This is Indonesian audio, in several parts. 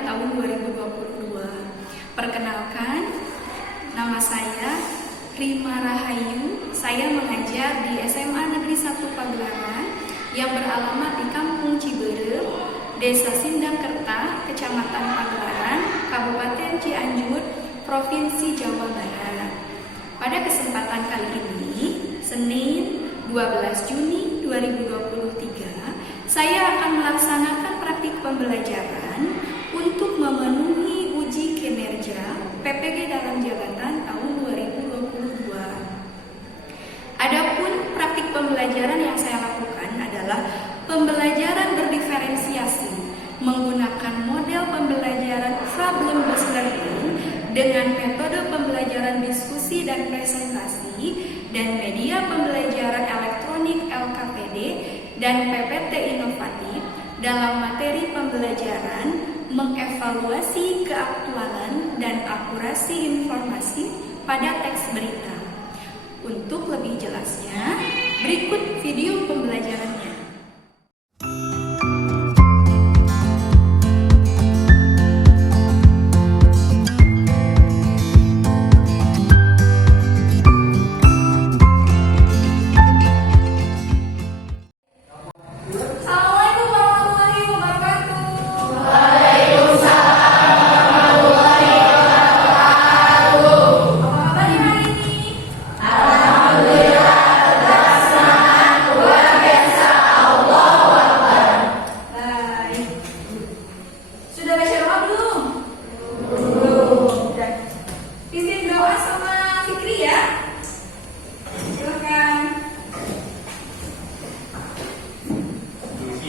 pembelajaran tahun 2022. Perkenalkan, nama saya Rima Rahayu. Saya mengajar di SMA Negeri 1 Pagelaran yang beralamat di Kampung Ciberem, Desa Sindangkerta, Kecamatan Pagelaran, Kabupaten Cianjur, Provinsi Jawa Barat. Pada kesempatan kali ini, Senin 12 Juni 2023, saya akan melaksanakan praktik pembelajaran untuk memenuhi uji kinerja PPG dalam jabatan tahun 2022. Adapun praktik pembelajaran yang saya lakukan adalah pembelajaran berdiferensiasi menggunakan model pembelajaran problem-based learning dengan metode pembelajaran diskusi dan presentasi dan media pembelajaran elektronik LKPD dan PPT inovatif dalam materi pembelajaran mengevaluasi keaktualan dan akurasi informasi pada teks berita. Untuk lebih jelasnya, berikut video pembelajarannya.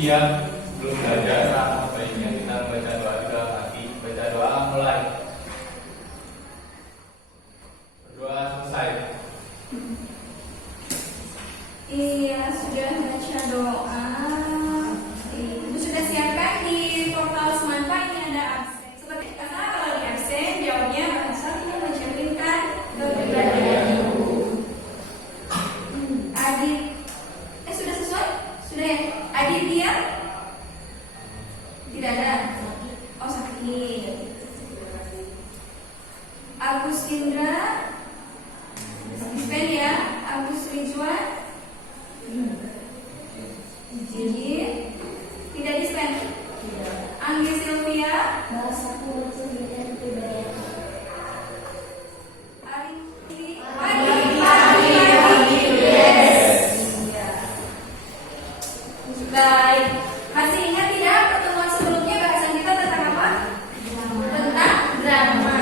Yang belum belajar, apa baiknya kita baca doa juga lagi. Baca doa mulai. Berdoa selesai. Iya, sudah baca doa. Ibu sudah siapkan di portal Semanta ini ada absen. Seperti kata kalau di absen jawabnya bahasa kita mencerminkan kepribadian ibu. Adit, sudah sesuai? Sudah ya? Adit dia? Tidak ada. Oh, sakit. Agus Indra, dispen ya. Agus Ridwan, Jiji, tidak dispen. Anggi Sylvia, bahasa kepribadian pribadi. Baik, masih ingat tidak pertemuan sebelumnya bahasan kita tentang apa? Tentang drama.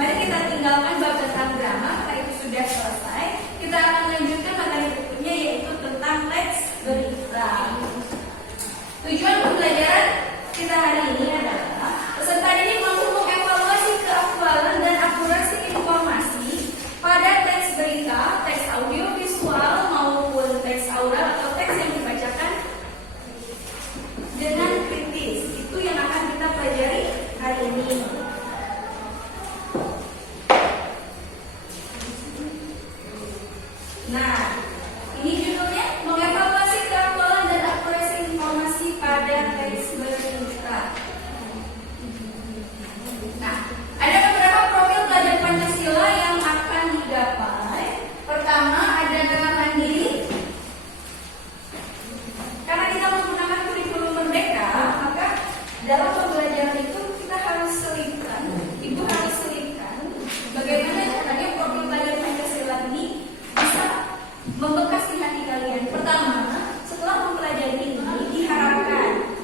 Mari kita tinggalkan bab tentang drama. Karena itu sudah selesai. Kita akan lanjutkan materi berikutnya, yaitu tentang teks berita. Tujuan pembelajaran kita hari ini adalah peserta didik mampu mengevaluasi keaktualan dan akurasi informasi pada teks berita, teks audio visual maupun teks oral atau teks yang dibacakan dengan kritis. Itu yang akan kita pelajari hari ini. Nah, ini judulnya mengevaluasi keaktualan dan akurasi informasi pada teks berita. Nah, ada beberapa profil pelajar Pancasila yang akan digapai. Pertama, ada dengan mandiri. Karena kita menggunakan kurikulum merdeka, maka dalam pembelajaran itu kita harus selipkan, ibu harus selipkan bagaimana caranya profil pelajar Pancasila ini bisa membekas di hati kalian. Pertama, setelah mempelajari ini diharapkan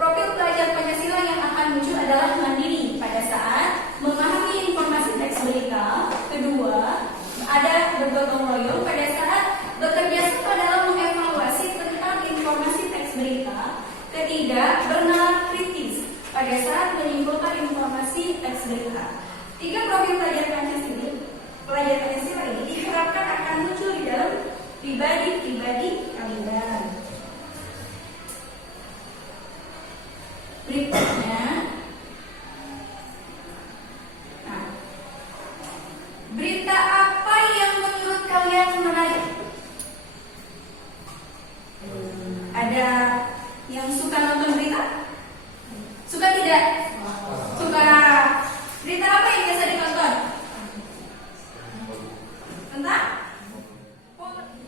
profil pelajar Pancasila yang akan muncul adalah mandiri pada saat memahami informasi teks berita. Kedua, ada bergotong royong pada saat bekerja sama dalam mengevaluasi tentang informasi teks berita. Ketiga, bernalar kritis pada saat menyimpulkan informasi teks berita. Tiga profil pelajar Pancasila ini diharapkan akan muncul di dalam pribadi-pribadi kalian. Berikutnya, berita apa yang menurut kalian menarik? Ada yang suka nonton berita? Suka tidak? Berita apa yang biasa ditonton? Tentang?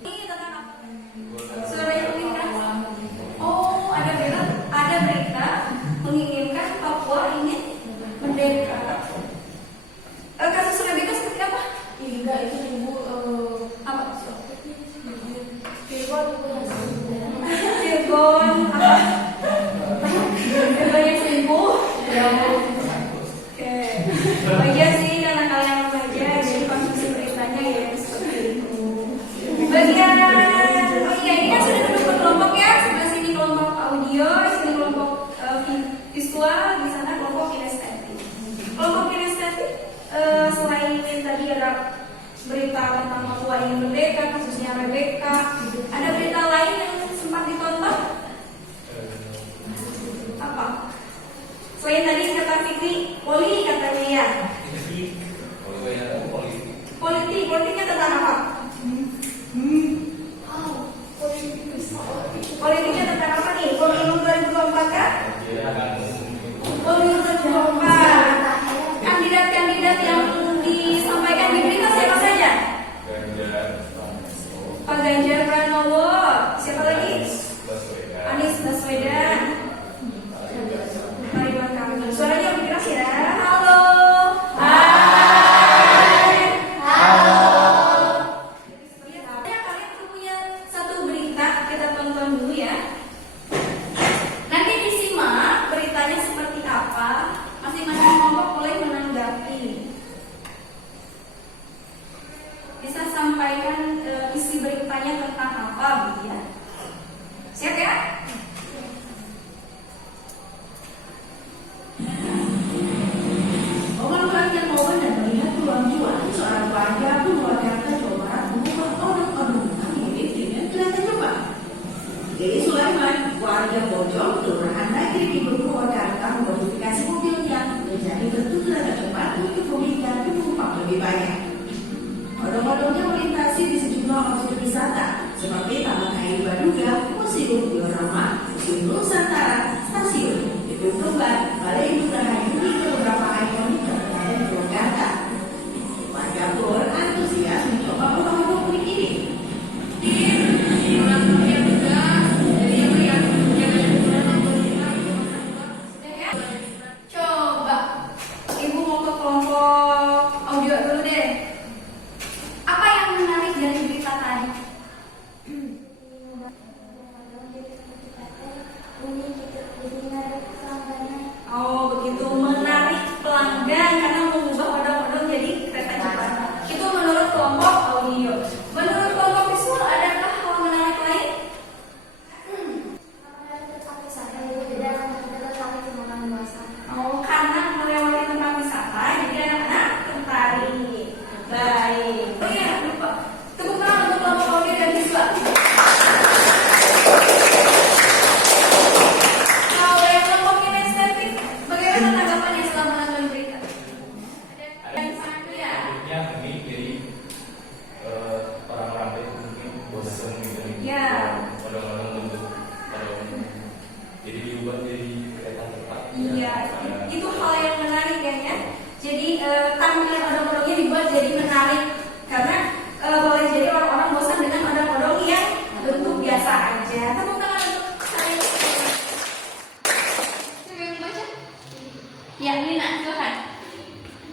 Ini tentang apa? Suaranya menginginkan. Oh, ada berita menginginkan Papua ingin merdeka. Kasus Rebecca seperti apa? Enggak, itu ibu Apa? Cirebon Cirebon apa? Cirebon yang selingkuh. Oke. Oh iya sih, karena kalian remaja, jadi konsumsi beritanya ya seperti itu. Bagian, oh iya ini kan sudah duduk berkelompok ya. Sebelah sini kelompok audio, sini kelompok visual, di sana kelompok kinestetik. Kelompok kinestetik selain tadi ada berita tentang Papua ingin merdeka, kasusnya Rebecca, ada berita lain yang sempat ditonton? Apa? Selain tadi kata Fikri, poli katanya ya. Politiknya tentang apa? Politiknya tentang apa nih? Pemilu 2024 kan? Pemilu 2024. Kandidat-kandidat yang disampaikan di berita siapa saja? Pak Ganjar Pranowo. Siapa lagi? Anies Baswedan. Ridwan Kamil. Suaranya lebih keras ya. Halo. Hai. Halo. Kalian punya satu berita, kita tonton dulu ya. Nanti disimak beritanya seperti apa. Masing-masing kelompok boleh menanggapi. Bisa sampaikan isi beritanya tentang apa, Bu ya. Siap ya? orang-orang yang mau dan melihat peluang cuan, seorang warga Purwakarta, Jawa Barat mengubah odong-odongan milik dengan kereta cepat. Jadi Sulaiman, warga Bojong, Kelurahan Nagri Timur Purwakarta memodifikasi mobilnya menjadi bentuk kereta cepat untuk memiliki penumpang lebih banyak. Odong-odongnya melintasi di sejumlah objek wisata seperti Taman Air Baduga, Museum Diorama, Museum Nusantara, Stasiun, Gedung Kembar, Balai Induk Rahayu hingga beberapa ikonik Kabupaten Purwakarta. Warga pun antusias mencoba odong-odong unik ini. Coba Ibu mau ke kelompok audio dulu deh. Apa yang menarik dari berita tadi? Oh begitu, menarik pelanggan karena mengubah odong-odong jadi kereta cepat. Itu menurut kelompok audio. Menurut kelompok visual adakah hal menarik lain? Oh karena melewati tempat wisata jadi anak-anak tertarik. Baik. Oh iya lupa. Tepuk tangan untuk kelompok audio dan visual. Kalau yang kelompok kinestetik, bagaimana tanggapannya setelah menonton berita? Ada yang sangat ya. Akhirnya ini jadi orang-orang itu mungkin bosan gitu nih. Ya. Orang-orang bentuk jadi diubah jadi kereta cepat. Iya, itu hal yang menarik ya. Jadi tampilan odong-odongnya dibuat jadi menarik karena boleh jadi orang-orang bosan dengan odong-odong yang bentuk biasa aja. Tepuk tangan untuk saya. Siapa yang baca? Ya, Lina, silakan.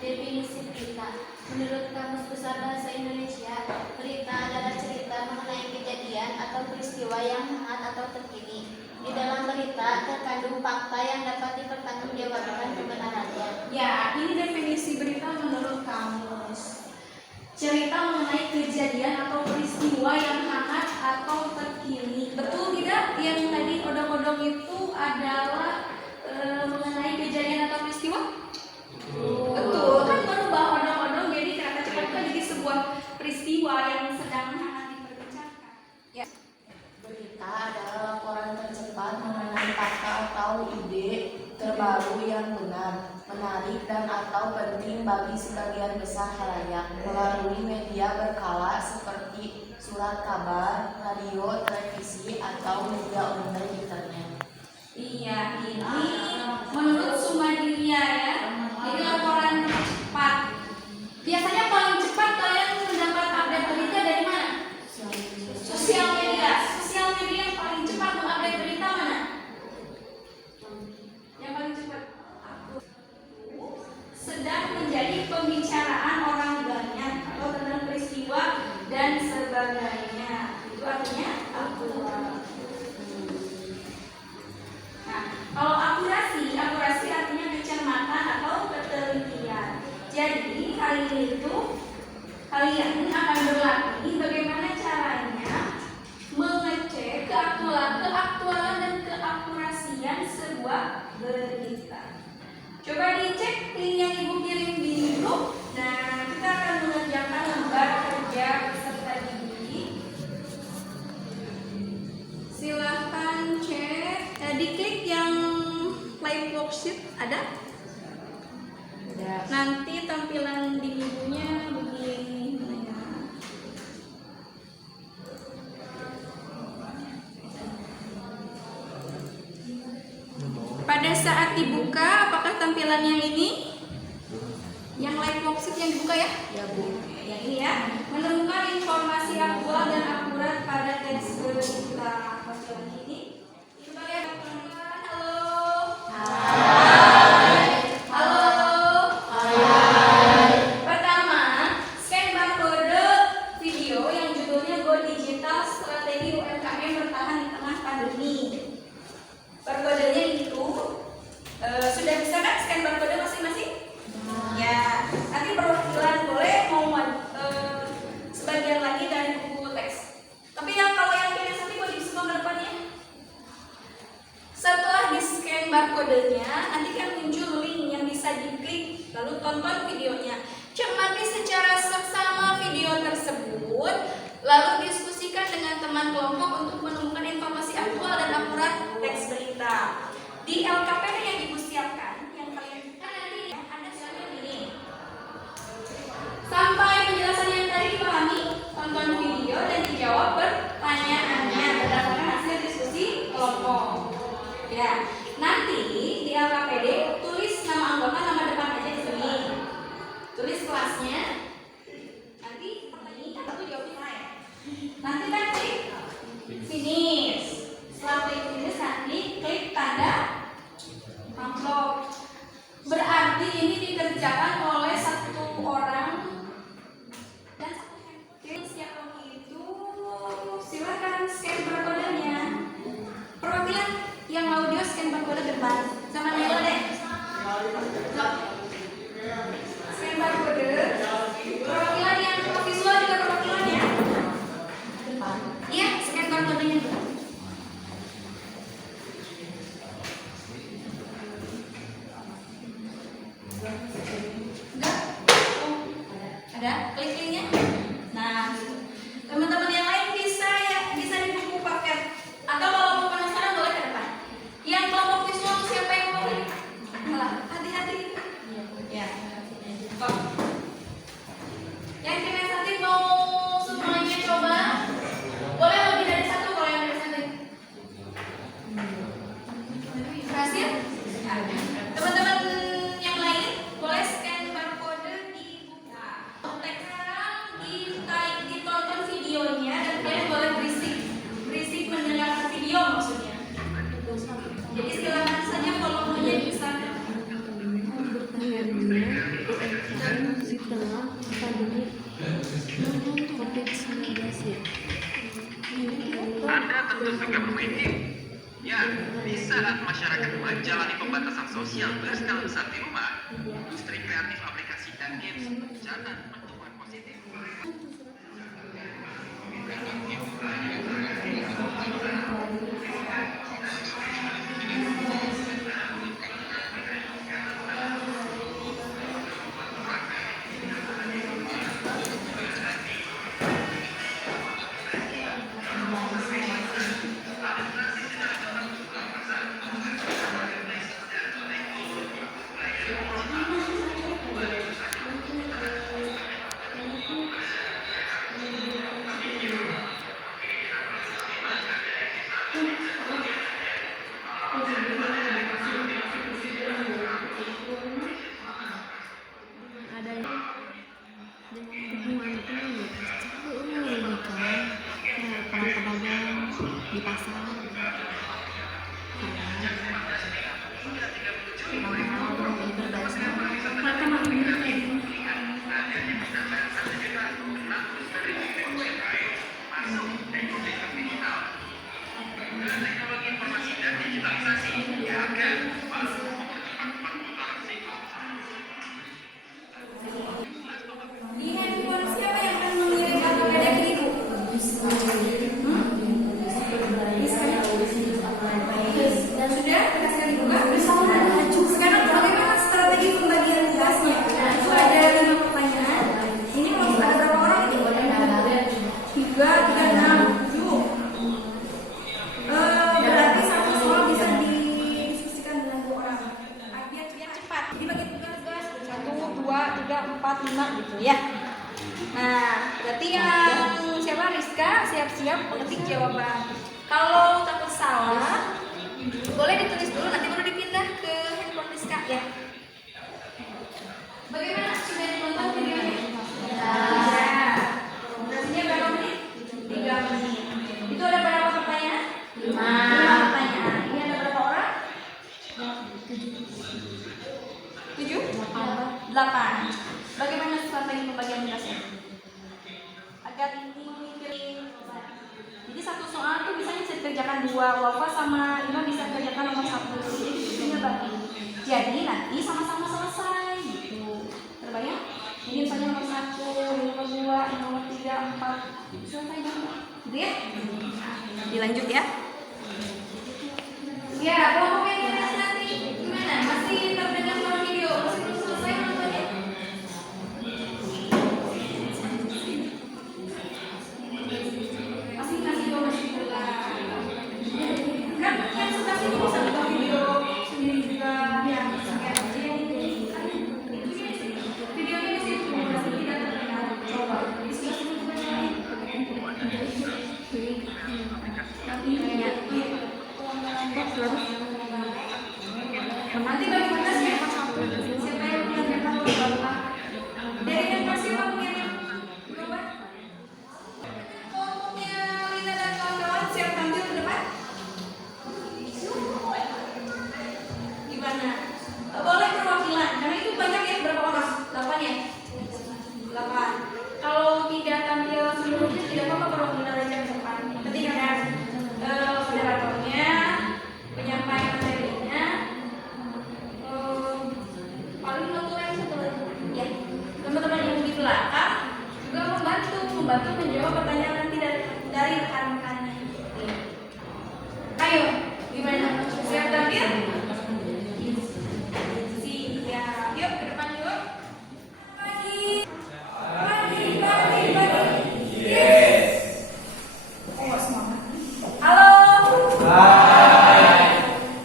Definisi berita. Menurut Kamus Besar Bahasa Indonesia, berita adalah cerita mengenai kejadian atau peristiwa yang hangat atau terkini. Di dalam berita terkandung fakta yang dapat dipertanggungjawabkan kebenarannya. Ya, ini definisi berita menurut kamus. Cerita mengenai kejadian atau peristiwa yang hangat atau terkini. Betul tidak? Yang tadi odong-odong itu adalah mengenai kejadian atau peristiwa? Betul. Kan merubah odong-odong jadi kereta cepat kan jadi sebuah peristiwa yang sedang hangat diperbincangkan. Ya. Berita adalah laporan tercepat mengenai fakta atau ide terbaru yang benar, menarik dan atau penting bagi sebagian besar halayak melalui media berkala seperti surat kabar, radio, televisi, atau media online internet. Iya, ini menurut Sumadiria ya. Jadi laporan sebagainya. Itu artinya akurat. Nah, kalau akurasi artinya kecermatan atau ketelitian. Jadi hari ini itu kalian akan berlatih bagaimana caranya mengecek keaktualan dan keakurasian sebuah berita. Coba dicek link yang ibu kirim di grup. Nah, kita akan mengerjakan lembar kerja peserta didik. Silahkan cek, diklik yang live worksheet ada? Nanti tampilan di ibunya begini ya. Pada saat dibuka, apakah tampilan yang ini? Yang live worksheet yang dibuka ya? Ya Bu. Yang ini ya. Menemukan informasi aktual dan akurat pada teks berita. Tampilan ini. Coba lihat teman-teman. Halo. Pertama, scan barcode video yang judulnya Go Digital Strategi UMKM Bertahan di Tengah Pandemi. Barcode-nya itu sudah bisa kan scan barcode masing-masing? Ya, nanti perwakilan boleh mau sebagian lagi dari buku teks. Tapi kalau yang kirim nanti boleh diskon ke depannya. Setelah di scan barcode-nya, nanti kan muncul link yang bisa diklik, lalu tonton videonya. Cermati secara seksama video tersebut, lalu diskusikan dengan teman kelompok untuk menemukan informasi aktual dan akurat teks berita. Di LKPD yang ibu siapkan, yang kalian kan nanti ada soalnya ini. Sampai penjelasan yang tadi dipahami, tonton video dan dijawab pertanyaannya berdasarkan hasil diskusi kelompok. Ya, nanti di LKPD tulis nama anggota, nama depan aja di sini. Tulis kelasnya. Nanti pertanyaan satu jawabnya saya. Nanti kan klik finish. Setelah klik finish nanti klik tanda amplop. Berarti ini dikerjakan oleh satu orang dan satu handphone. Siapa itu? Silakan scan barcode-nya. Perwakilan yang audio scan barcode depan sama Nela deh. Scan barcode. Perwakilan yang visual juga perwakilannya. Iya, scan barcode-nya depan. Enggak? Oh, ada klik linknya. Nah, teman-teman yang lain bisa di buku paket. Atau kalau mau penasaran boleh ke depan. Yang kelompok visual siapa yang mau klik? Malah hati-hati. Ya. Stop. Yang kinestetik mau semuanya coba. Boleh lebih dari satu kalau yang kinestetik. Berhasil? Teman-teman yang lain boleh scan barcode di buku. Sekarang ditonton videonya dan kalian boleh berisik mendengarkan video maksudnya. Jadi silakan saja volumenya bisa. Di tengah pandemi COVID-19 ya. Anda tentu suka bermain game. Ya, di saat masyarakat menjalani pembatasan sosial berskala besar di rumah, industri kreatif aplikasi dan games mencatat pertumbuhan positif. 4, 5 gitu ya. Nah, berarti yang siapa? Rizka siap-siap mengetik jawaban. Kalau takut salah, boleh ditulis dulu, nanti baru dipindah ke handphone Rizka ya. Bagaimana? Sudah ditonton videonya? Ya. Durasinya berapa menit? 3 menit. Itu ada berapa pertanyaan? 5 pertanyaan. Ini ada berapa orang? 7? 8. Bagaimana strategi pembagian tugasnya? Agar ini pilih. Jadi satu soal tuh bisa dikerjakan 2, Wafa sama Ima bisa kerjakan nomor 1. Jadi videonya bagi. Jadi nanti sama-sama selesai gitu. Terbayang? Ini misalnya nomor 1, ini nomor 2, ini nomor 3, 4. Selesai dong. Gitu ya? Nah, dilanjut ya. Ya, kelompok yang nanti gimana? Masih terdengar suara video? Masih belum selesai nontonnya? Masih juga masih kan yang suka sini bisa buka video sendiri juga ya. Videonya di situ masih tidak terdengar. Coba di sebelah sini juga lain. Nanti bagi tugasnya siapa yang punya memang bapak dari yang masih kamu yang coba kelompoknya Lina dan kawan-kawan siap tampil ke depan. Gimana? Boleh perwakilan karena itu banyak ya, berapa orang? 8 ya? 8. Kalau tidak tampil seluruhnya tidak apa-apa, perwakilan aja ke depan. Penting ada moderatornya, penyampaian materinya, paling satu lagi ya. Teman-teman yang di belakang juga membantu menjawab pertanyaan nanti dari rekan-rekannya. Ayo, gimana? Siap tampil? Siap. Yuk ke depan yuk. Pagi. Yes. Oh, semangat. Halo.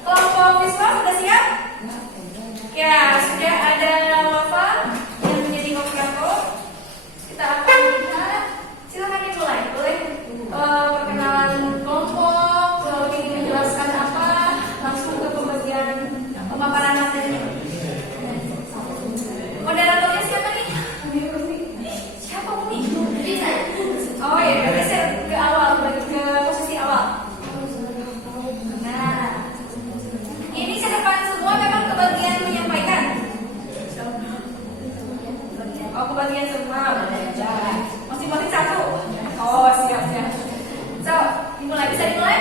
Kelompok siswa sudah siap? Ya, sudah ada Wafa yang menjadi moderator. Kita akan lihat. Silakan dimulai. Boleh perkenalan kelompok, kalau ingin menjelaskan apa, langsung ke pembagian pemaparan materi. Moderatornya siapa nih? Siapa nih? Bisa. Oh ya, berarti saya ke awal, berarti ke posisi awal. Nah, ini ke depan semua memang kebagian menyampaikan. Oh, kebagian semua. Masing-masing satu. Oh, siap. So, dimulai. Bisa dimulai?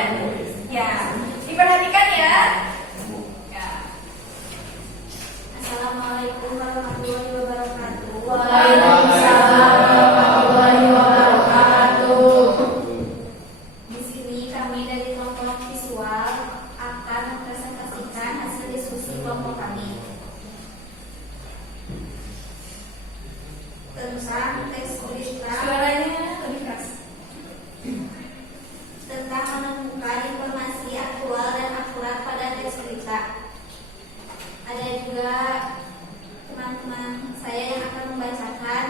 Ya. Diperhatikan ya. Ya. Assalamualaikum warahmatullahi wabarakatuh. Waalaikumsalam warahmatullahi wabarakatuh. Di sini kami dari kelompok visual akan mempresentasikan hasil diskusi kelompok kami tentang teks berita Suaranya lebih keras. tentang menemukan informasi aktual dan akurat pada teks berita. Ada juga teman-teman saya yang akan membacakan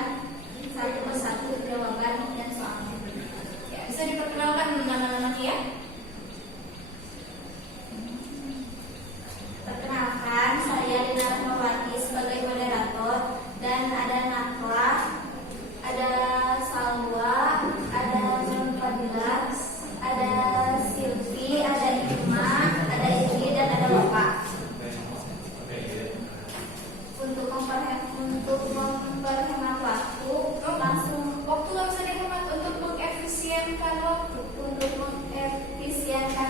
satu persatu jawaban dan soalnya. Ya, bisa diperkenalkan nama-namanya ya. Perkenalkan, saya Dina Rahmawati sebagai moderator dan ada Nakla, ada Salwa, ada Fadila, ada Silvi, ada Ima, ada Iri dan ada Bapak. Untuk memperhemat waktu, langsung Waktu nggak bisa dihemat untuk mengefisienkan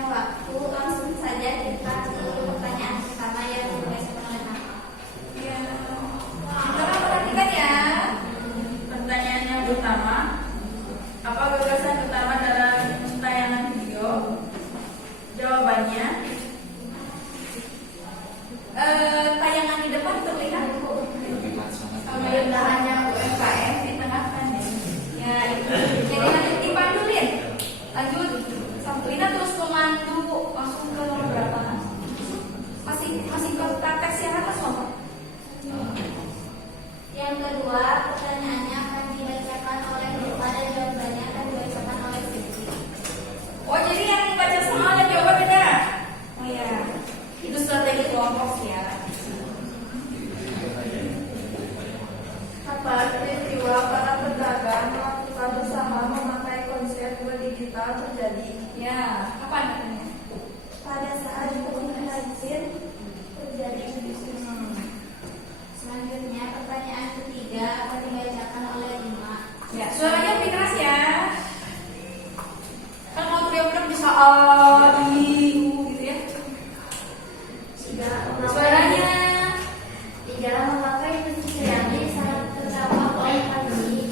waktu. langsung saja kita ke pertanyaan pertama yang dibacakan oleh Nakla. Ya. Saudara perhatikan ya. Pertanyaan yang pertama, apa gagasan utama dalam tayangan video? Jawabannya, tayangan di depan terlihat pemerintahannya UMKM di tengah kan ya itu. Jadi lanjut dipandu Lin. Lanjut, Lina terus memandu langsung ke nomor berapa? saat peristiwa para pedagang melakukan usaha memakai konsep go digital terjadi. Ya, kapan katanya? Pada saat COVID-19 terjadi. Selanjutnya pertanyaan ketiga akan dibacakan oleh Lima. Ya, suaranya lebih keras ya. Kan kalau teriak-teriak bisa gitu ya. Sudah Suaranya. Tiga, memakai mesin ceramik sangat terdampak oleh pandemi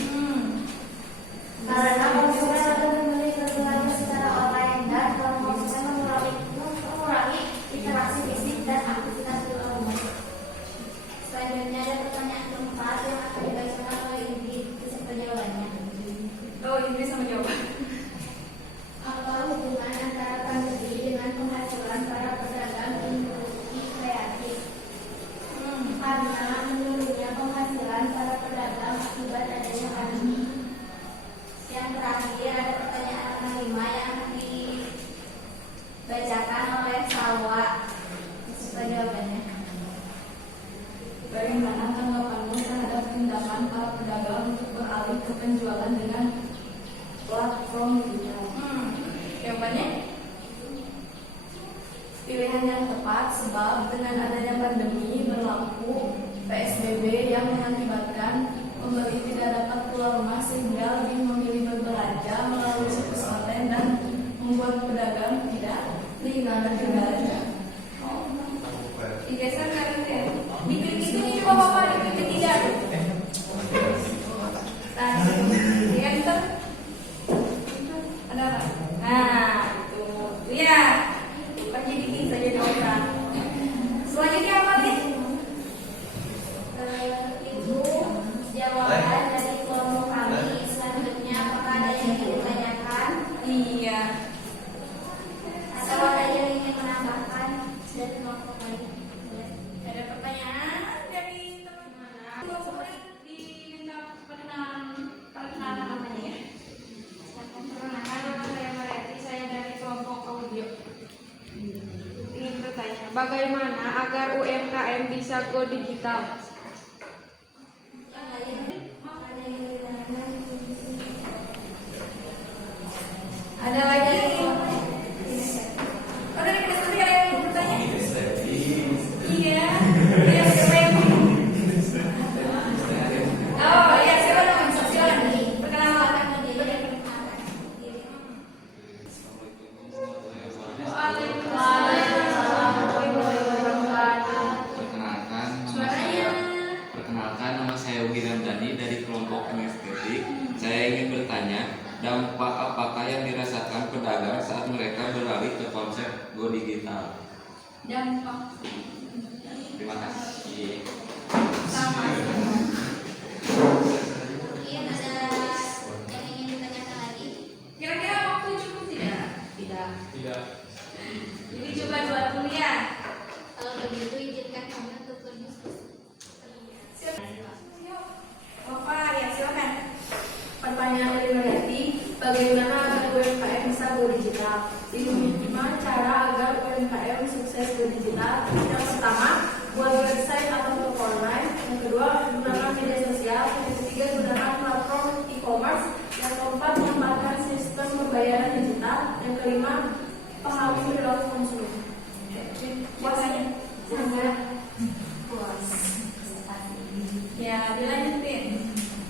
karena konsumen akan membeli berbelanja secara online dan kalau konsumen mengurangi interaksi fisik dan aktivitas di luar rumah. Selanjutnya ada pertanyaan keempat yang akan dibacakan oleh Ingrid beserta jawabannya. Oh, ini sama jawaban. Apa hubungan antara pandemi dengan penghasilan para pedagang industri kreatif? Karena menurunnya penghasilan para pedagang akibat adanya pandemi. Yang terakhir ada pertanyaan kelima yang dibacakan oleh Salwa. Beserta jawabannya. Bagaimana tanggapanmu terhadap tindakan para pedagang untuk beralih ke penjualan dengan platform digital? Jawabannya pilihan yang tepat sebab dengan adanya pandemi berlaku PSBB yang mengakibatkan pembeli tidak dapat keluar rumah sehingga lebih memilih berbelanja melalui situs online dan membuat pedagang tidak kehilangan kendalanya. Digeser ke ya. Diklik itu nih coba bapak diklik ketiga. Di enter. Ada apa? Nah, itu ya. Bukan jadi bisa jadi orang. Selanjutnya apa nih? Ibu jawaban dari kelompok kami. Selanjutnya apakah ada yang ingin ditanyakan? Iya. Atau ada yang ingin menambahkan dari kelompok kami? Ada pertanyaan dari teman-teman? Kemudian diminta perkenalan namanya ya. Perkenalkan, nama saya Mariati, saya dari kelompok audio. Ingin bertanya, bagaimana agar UMKM bisa go digital? Ada lagi? Oh, dari kita sendiri ada yang mau bertanya? Iya. Iya, siapa yang mau? Oh, iya, siapa namanya? Silakan. Perkenalan. Perkenalkan, nama saya Ugi Ramdhani dari kelompok kinestetik. Saya ingin bertanya, dampak apakah yang dirasakan pedagang saat mereka beralih ke konsep go digital? Dampak Terima kasih. sama. Mungkin ada yang ingin ditanyakan lagi? Kira-kira waktu cukup tidak? Tidak. Tidak. Jadi coba dua dulu ya. Kalau begitu izinkan kami untuk berdiskusi. Bapak, ya silakan. Pertanyaan dari Mariati, bagaimana agar UMKM bisa go digital? Bagaimana cara agar UMKM sukses go digital? Yang pertama, buat website atau toko online. Yang kedua, gunakan media sosial. Yang ketiga, gunakan platform e-commerce. Yang keempat, mengembangkan sistem pembayaran digital. Yang kelima, pengaruhi perilaku konsumen. Puasanya sangat Puas. ya, dilanjutin.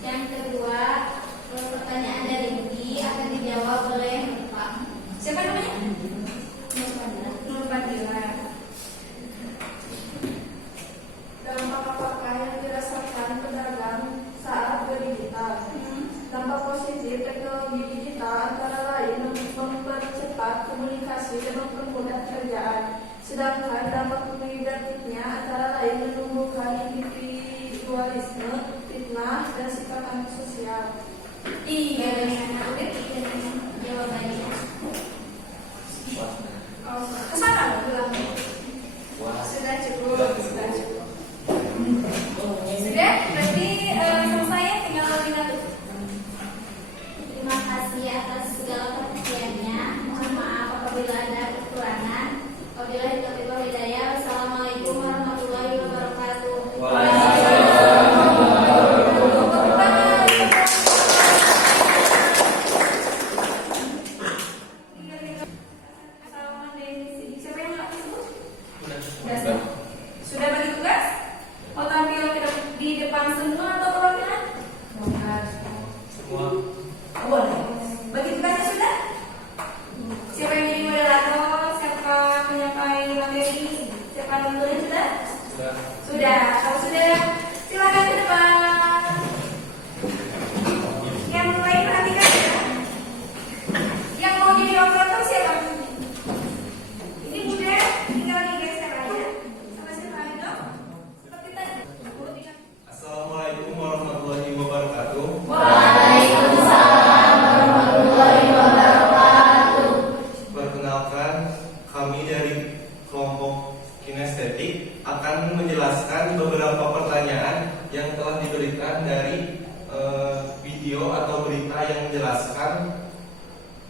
Yang kedua, pertanyaan dari Budi akan dijawab oleh Pak. Siapa namanya? Nur Fadila. Dampak apakah yang dirasakan pedagang saat go digital? Dampak positif teknologi digital antara lain mempercepat komunikasi dan mempermudah pekerjaan. Sedangkan dampak negatifnya antara lain menumbuhkan individualisme, fitnah, dan sikap antisosial. Iya, Jawabannya. kesana bilang. Sudah cukup, sudah cukup. Sudah, berarti selesai ya, tinggal minat. Terima kasih atas segala perhatiannya. Mohon maaf apabila ada kekurangan. Wabillahi taufiq wal hidayah. Wassalamualaikum warahmatullahi wabarakatuh. Waalaikumsalam.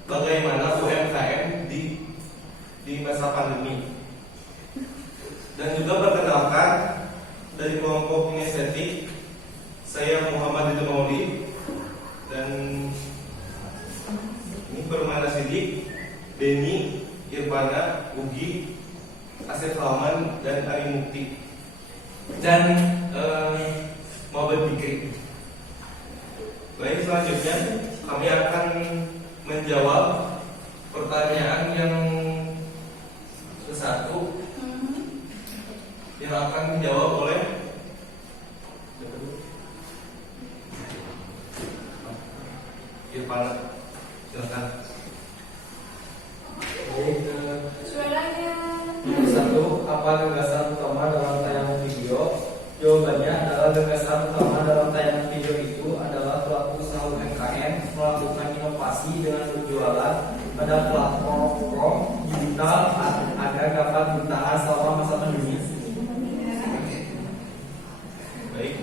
bagaimana UMKM di masa pandemi. Dan juga perkenalkan dari kelompok kinestetik, saya Muhammad Ridho Mauli dan ini Permana Sidik, Denny, Irfana, Ugi, Asep Salman, dan Ari Mukti. Dan Muhammad Fikri. Baik, selanjutnya kami akan menjawab pertanyaan yang ke-1 yang akan dijawab oleh Irfana. Silakan. Suaranya. Nomor 1, apa gagasan utama dalam tayangan video? Jawabannya adalah gagasan utama dalam tayangan video itu adalah pelaku usaha UMKM melakukan inovasi dengan berjualan pada platform digital agar dapat bertahan selama masa pandemi. Baik,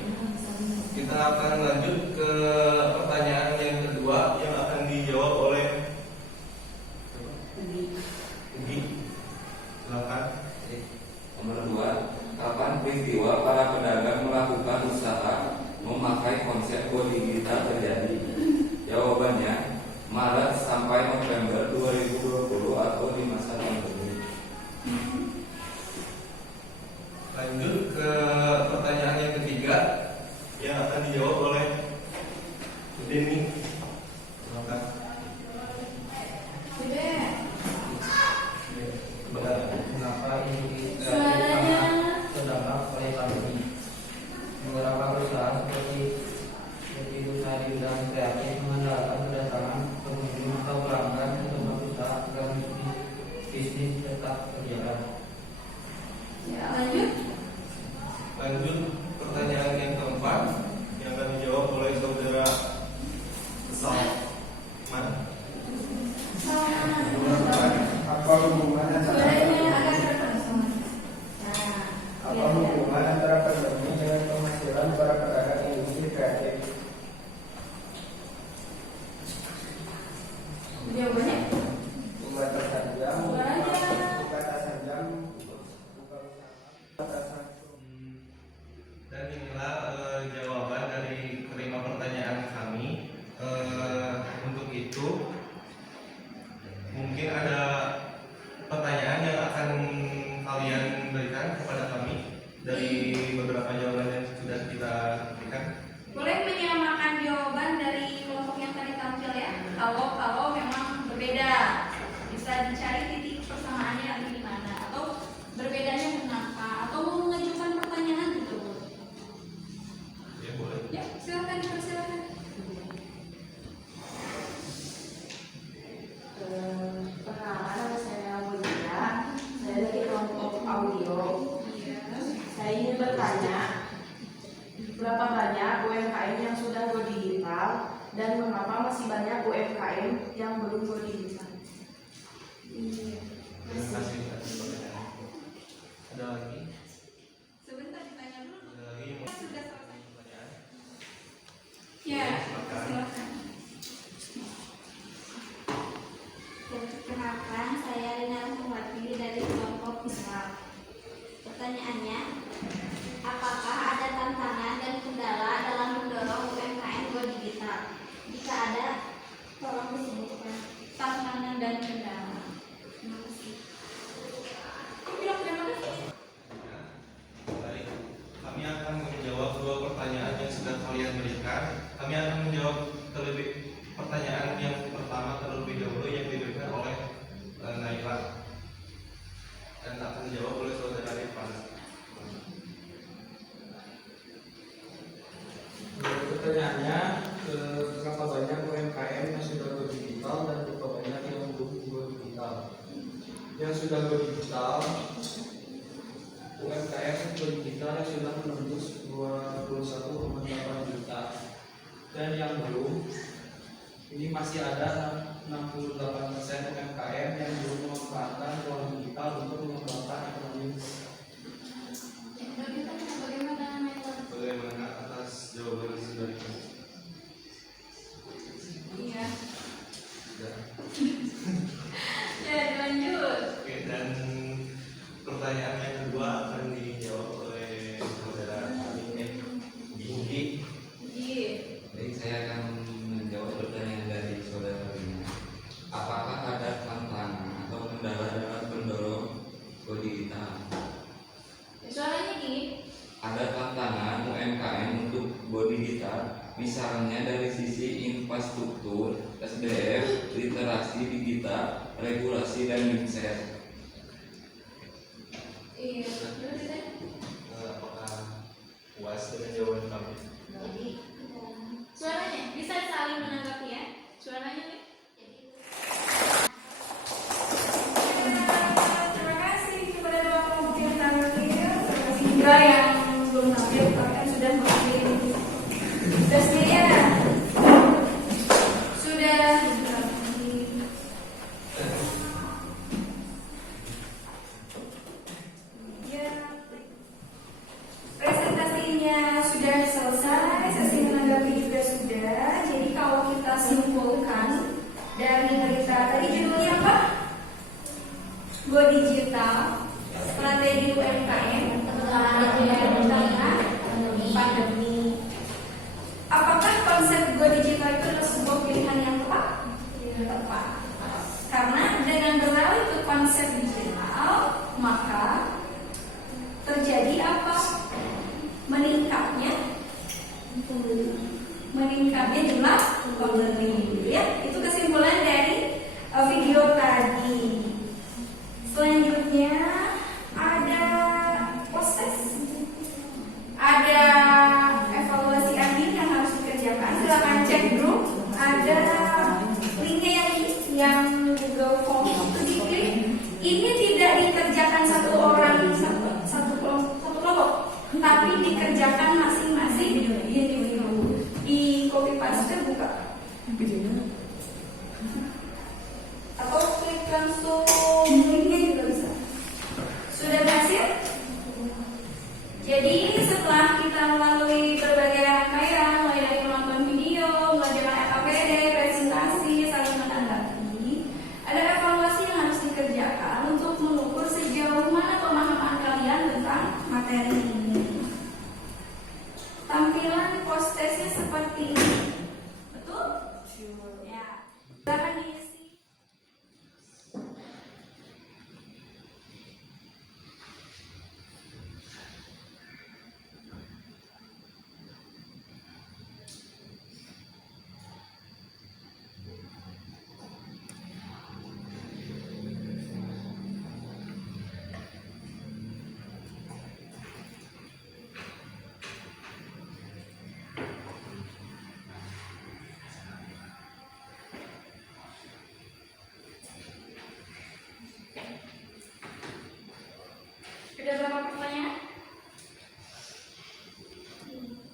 kita akan lanjut ke pertanyaan yang kedua yang akan dijawab oleh Ugi. Silakan. Nomor 2, kapan peristiwa para pedagang melakukan usaha memakai konsep go digital terjadi? Jawabannya Maret sampai November 2020 atau di masa pandemi. Lanjut ke pertanyaan yang ketiga yang akan dijawab oleh Denny. Silakan. Kenapa ini Suaranya. terdampak oleh pandemi? Beberapa perusahaan seperti usaha di bidang kreatif mengandalkan kedatangan pengunjung atau pelanggan untuk berusaha agar bisnis tetap berjalan. Ya, lanjut. Lanjut pertanyaan yang keempat yang akan dijawab oleh saudara Salman. Apa hubungan Suaranya agak keras. Nah, apa hubungan antara pandemi dengan penghasilan para pedagang industri kreatif? jawabannya. Pembatasan jam, Suaranya. pembatasan jam, buka usaha, pembatasan. Dan inilah jawaban dari kelima pertanyaan kami. Untuk itu mungkin ada pertanyaan yang akan kalian berikan kepada kami dari beberapa jawaban yang sudah kita berikan. Boleh menyamakan jawaban dari kelompok yang tadi tampil ya. Kalau memang berbeda, bisa dicari titik persamaannya ada di mana atau berbedanya kenapa atau mau mengajukan pertanyaan gitu. Ya boleh. Ya, silakan persilakan. Perkenalkan, nama saya Mulia, saya dari kelompok audio. Saya ingin bertanya, berapa banyak UMKM yang sudah go digital dan mengapa masih banyak UMKM yang belum go digital? Terima kasih atas pertanyaan. Ada lagi? Sebentar ditanya dulu. Ada lagi yang mau Sudah selesai. pertanyaan? Ya, Silakan. silakan. Perkenalkan, saya Rina Rahmawati dari kelompok Islam. Pertanyaannya, apakah ada tantangan dan kendala dalam mendorong UMKM go digital? Jika ada, tolong disebutkan Tantangan dan kendala. Terima kasih. Bilang terima kasih. Baik, kami akan menjawab dua pertanyaan yang sudah kalian berikan. Kami akan menjawab pertanyaan yang pertama terlebih dahulu yang diberikan oleh Naila dan akan dijawab oleh saudara Irfan. Pertanyaannya, berapa banyak UMKM yang sudah go digital dan berapa banyak yang belum go digital? Yang sudah go digital, UMKM go digital yang sudah menembus 21,8 juta, dan yang belum, ini masih ada 68% UMKM yang belum memanfaatkan ruang digital untuk mengembangkan ekonomi. Bagaimana atas jawaban yang sudah diberikan? Iya. Sudah. digital, misalnya dari sisi infrastruktur, SDM, literasi digital, regulasi, dan mindset. Iya, Apakah puas dengan jawaban kami? Suaranya bisa saling menanggapi ya. Suaranya nih. terima kasih kepada dua kelompok yang tampil. Terima kasih juga yang belum tampil tapi kan sudah mengambil tugasnya. Sudah. Ya, presentasinya sudah selesai, sesi menanggapi juga sudah. Jadi kalau kita simpulkan dari berita tadi judulnya apa? Go Digital, Strategi UMKM, Pandemi. Apakah konsep Go Digital itu adalah sebuah pilihan yang tepat? Tepat. Karena dengan beralih ke konsep digital, maka terjadi apa? Meningkatnya jumlah pembeli, ya. Itu kesimpulan dari video tadi. Selanjutnya ada proses, ada evaluasi admin yang harus dikerjakan. Silakan cek grup, ada linknya yang Google Form itu diklik. Ini tidak dikerjakan satu orang satu kelompok, tapi dikerjakan masing-masing individu. Di copy paste buka atau klik langsung linknya juga bisa. Sudah berhasil? Jadi setelah kita melalui berbagai rangkaian, mulai dari menonton video, belajar APD, presentasi, saling menanggapi, ada evaluasi yang harus dikerjakan untuk mengukur sejauh mana pemahaman kalian tentang materi ini. Tampilan postesnya seperti ini, betul? Ya. Silakan diisi. Sudah berapa pertanyaan?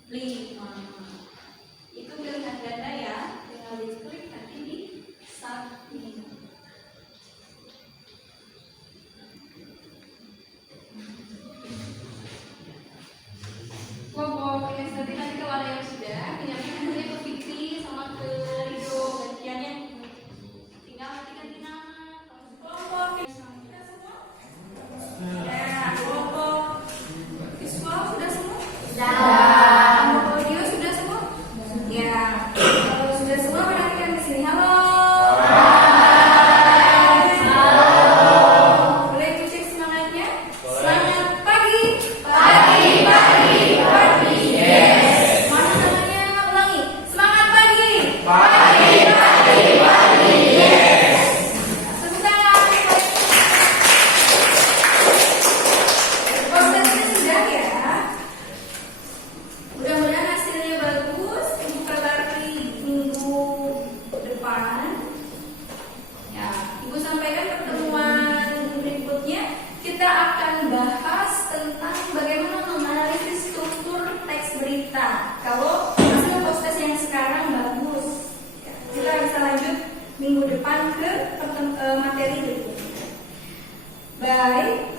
5. Itu pilihan ganda ya, tinggal diklik nanti di submit. Kelompok yang nanti kalau ada yang sudah, pinjamkan nanti ke Fikri sama ke Rido gantiannya. Tinggal nanti ganti nama. Kelompok yang sudah semua? Ya, kelompok visual sudah semua? Sudah. Kelompok audio sudah semua? Ya. Kalau sudah semua perhatikan ke sini. Halo. Boleh dicek semangatnya? Semangat pagi. Yes. Mana namanya? Ulangi. Semangat pagi. Yes. Tepuk tangan. Prosesnya sudah ya. Mudah-mudahan hasilnya bagus. Ibu kabari minggu depan. Ya, Ibu sampaikan pertemuan berikutnya. Kita akan bahas tentang bagaimana menganalisis struktur teks berita. Kalau hasil proses yang sekarang bagus, kita bisa lanjut minggu depan ke materi berikutnya. Baik.